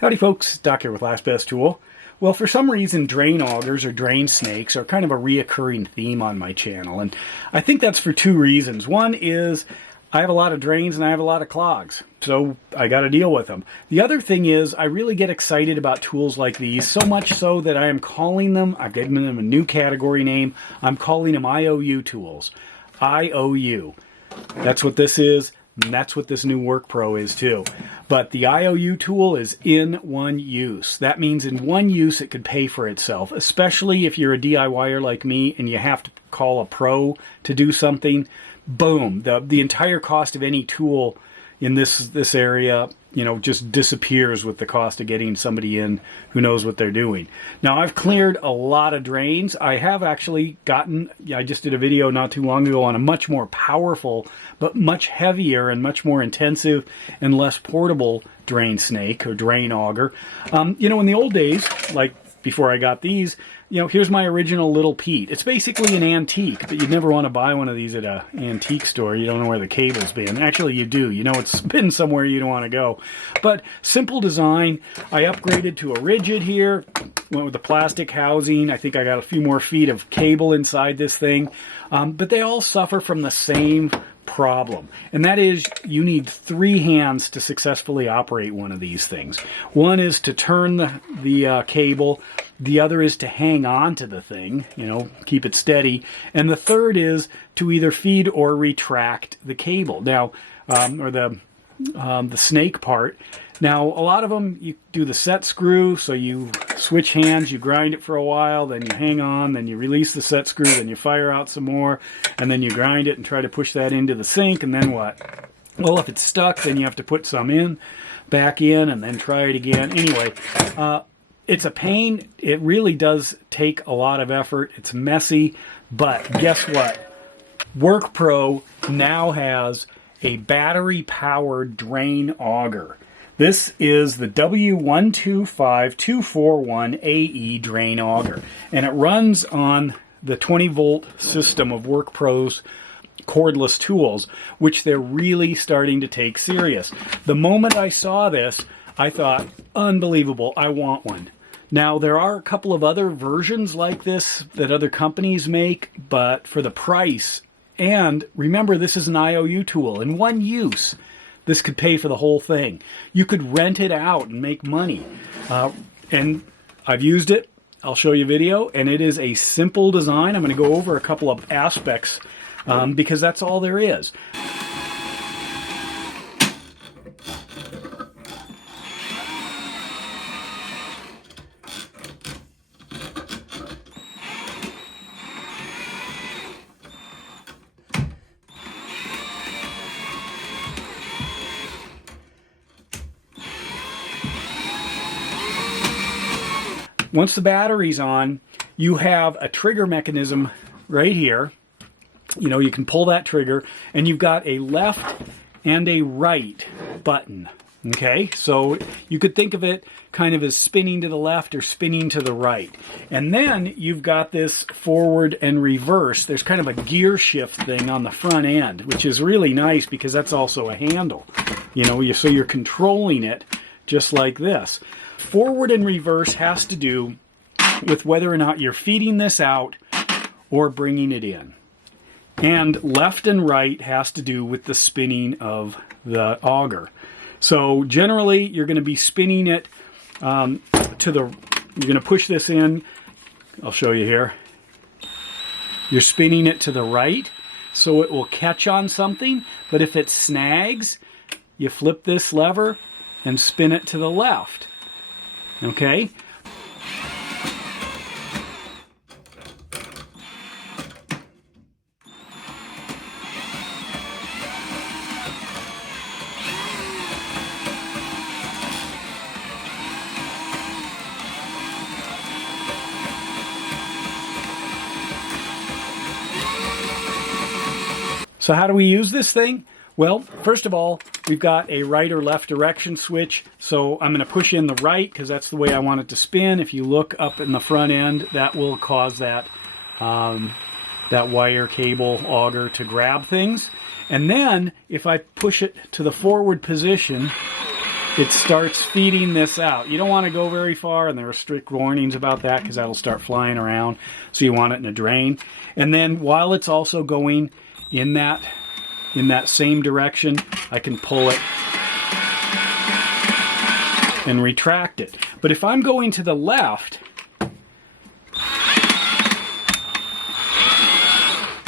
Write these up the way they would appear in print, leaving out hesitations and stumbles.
Howdy folks, Doc here with Last Best Tool. Well, for some reason, drain augers or drain snakes are kind of a reoccurring theme on my channel, and I think that's for two reasons. One is I have a lot of drains and I have a lot of clogs, so I got to deal with them. The other thing is I really get excited about tools like these, so much so that I am calling them, I've given them a new category name, I'm calling them IOU tools. IOU. That's what this is. And that's what this new WORKPRO is too. But the IOU tool is in one use. That means in one use it could pay for itself, especially if you're a DIYer like me and you have to call a pro to do something. Boom, the entire cost of any tool in this area, you know, just disappears with the cost of getting somebody in who knows what they're doing. Now, I've cleared a lot of drains. I have actually gotten, I just did a video not too long ago on a much more powerful, but much heavier and much more intensive and less portable drain snake or drain auger. You know, in the old days, like before I got these, you know, here's my original Little Pete. It's basically an antique, but you'd never want to buy one of these at an antique store. You don't know where the cable's been. Actually, you do. You know it's been somewhere you don't want to go. But simple design. I upgraded to a rigid here. Went with the plastic housing. I think I got a few more feet of cable inside this thing. But they all suffer from the same problem, and that is you need three hands to successfully operate one of these things. One is to turn the cable, the other is to hang on to the thing, you know, keep it steady, and the third is to either feed or retract the cable. Now, or the snake part. Now, a lot of them, you do the set screw, so you switch hands, you grind it for a while, then you hang on, then you release the set screw, then you fire out some more, and then you grind it and try to push that into the sink, and then what? Well, if it's stuck, then you have to put some in, back in, and then try it again. Anyway, it's a pain. It really does take a lot of effort. It's messy, but guess what? WORKPRO now has a battery-powered drain auger. This is the W125241AE drain auger, and it runs on the 20-volt system of WORKPRO's cordless tools, which they're really starting to take serious. The moment I saw this, I thought, unbelievable, I want one. Now, there are a couple of other versions like this that other companies make, but for the price, and remember, this is an IOU tool in one use. This could pay for the whole thing. You could rent it out and make money. And I've used it. I'll show you a video. And it is a simple design. I'm going to go over a couple of aspects because that's all there is. Once the battery's on, you have a trigger mechanism right here. You know, you can pull that trigger, and you've got a left and a right button. Okay, so you could think of it kind of as spinning to the left or spinning to the right. And then you've got this forward and reverse. There's kind of a gear shift thing on the front end, which is really nice because that's also a handle. You know, so you're controlling it just like this. Forward and reverse has to do with whether or not you're feeding this out or bringing it in. And left and right has to do with the spinning of the auger. So generally, you're going to be spinning it you're going to push this in. I'll show you here. You're spinning it to the right, so it will catch on something. But if it snags, you flip this lever and spin it to the left. Okay? So how do we use this thing? Well, first of all, we've got a right or left direction switch. So I'm going to push in the right because that's the way I want it to spin. If you look up in the front end, that will cause that wire cable auger to grab things. And then if I push it to the forward position, it starts feeding this out. You don't want to go very far, and there are strict warnings about that because that'll start flying around. So you want it in a drain. And then while it's also going in that same direction, I can pull it and retract it. But if I'm going to the left,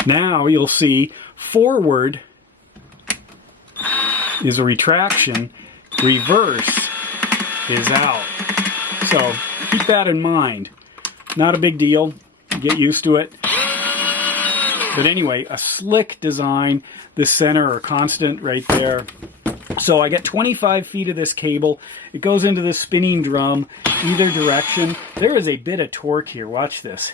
now you'll see forward is a retraction, reverse is out. So keep that in mind. Not a big deal. Get used to it. But anyway, a slick design. The center are constant right there. So I get 25 feet of this cable. It goes into this spinning drum either direction. There is a bit of torque here. Watch this.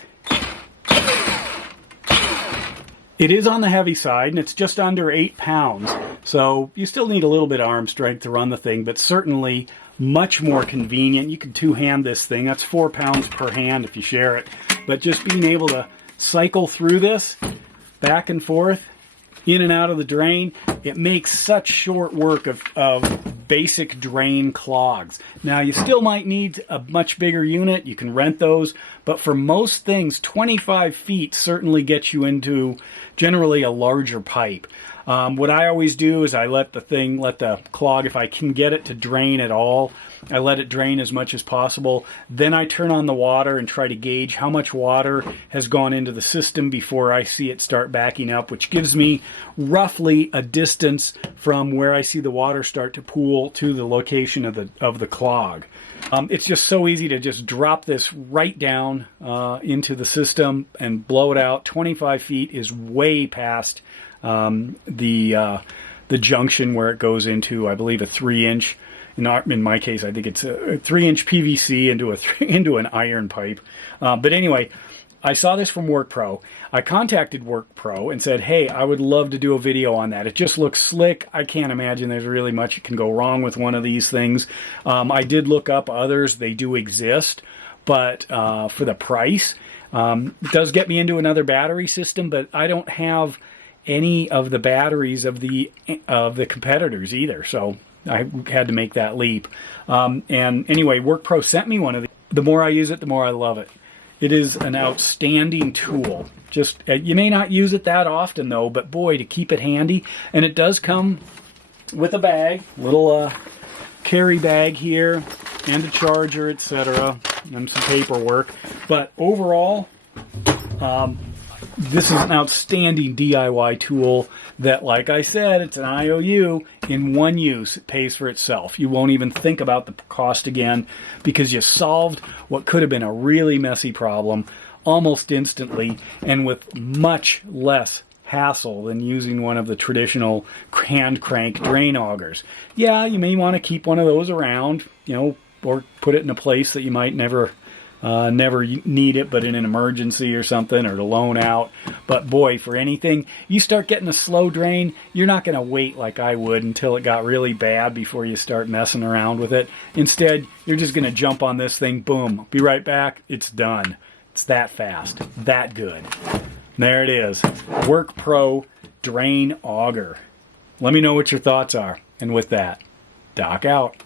It is on the heavy side, and it's just under 8 pounds. So you still need a little bit of arm strength to run the thing, but certainly much more convenient. You can two-hand this thing. That's 4 pounds per hand if you share it. But just being able to cycle through this back and forth, in and out of the drain, it makes such short work of basic drain clogs. Now, you still might need a much bigger unit. You can rent those. But for most things, 25 feet certainly gets you into generally a larger pipe. What I always do is I let the clog, if I can get it to drain at all, I let it drain as much as possible. Then I turn on the water and try to gauge how much water has gone into the system before I see it start backing up, which gives me roughly a distance from where I see the water start to pool to the location of the clog. It's just so easy to just drop this right down into the system and blow it out. 25 feet is way past the junction where it goes into, I believe, a 3-inch. In my case, I think it's a 3-inch PVC into an iron pipe. But anyway, I saw this from WORKPRO. I contacted WORKPRO and said, hey, I would love to do a video on that. It just looks slick. I can't imagine there's really much that can go wrong with one of these things. I did look up others. They do exist, but for the price, it does get me into another battery system, but I don't have any of the batteries of the competitors either. So I had to make that leap. And anyway, WORKPRO sent me one of these. The more I use it, the more I love it. It is an outstanding tool. Just you may not use it that often though, but boy, to keep it handy. And it does come with a bag, little carry bag here, and a charger, etc., and some paperwork. But overall, this is an outstanding DIY tool that, like I said, it's an IOU. In one use, it pays for itself. You won't even think about the cost again because you solved what could have been a really messy problem almost instantly and with much less hassle than using one of the traditional hand crank drain augers. Yeah, you may want to keep one of those around, or put it in a place that you might never need it, but in an emergency or something, or to loan out. But boy, for anything, you start getting a slow drain, you're not going to wait like I would until it got really bad before you start messing around with it. Instead, you're just going to jump on this thing, boom, be right back, it's done. It's that fast, that good. There it is, WORKPRO Drain Auger. Let me know what your thoughts are. And with that, Doc out.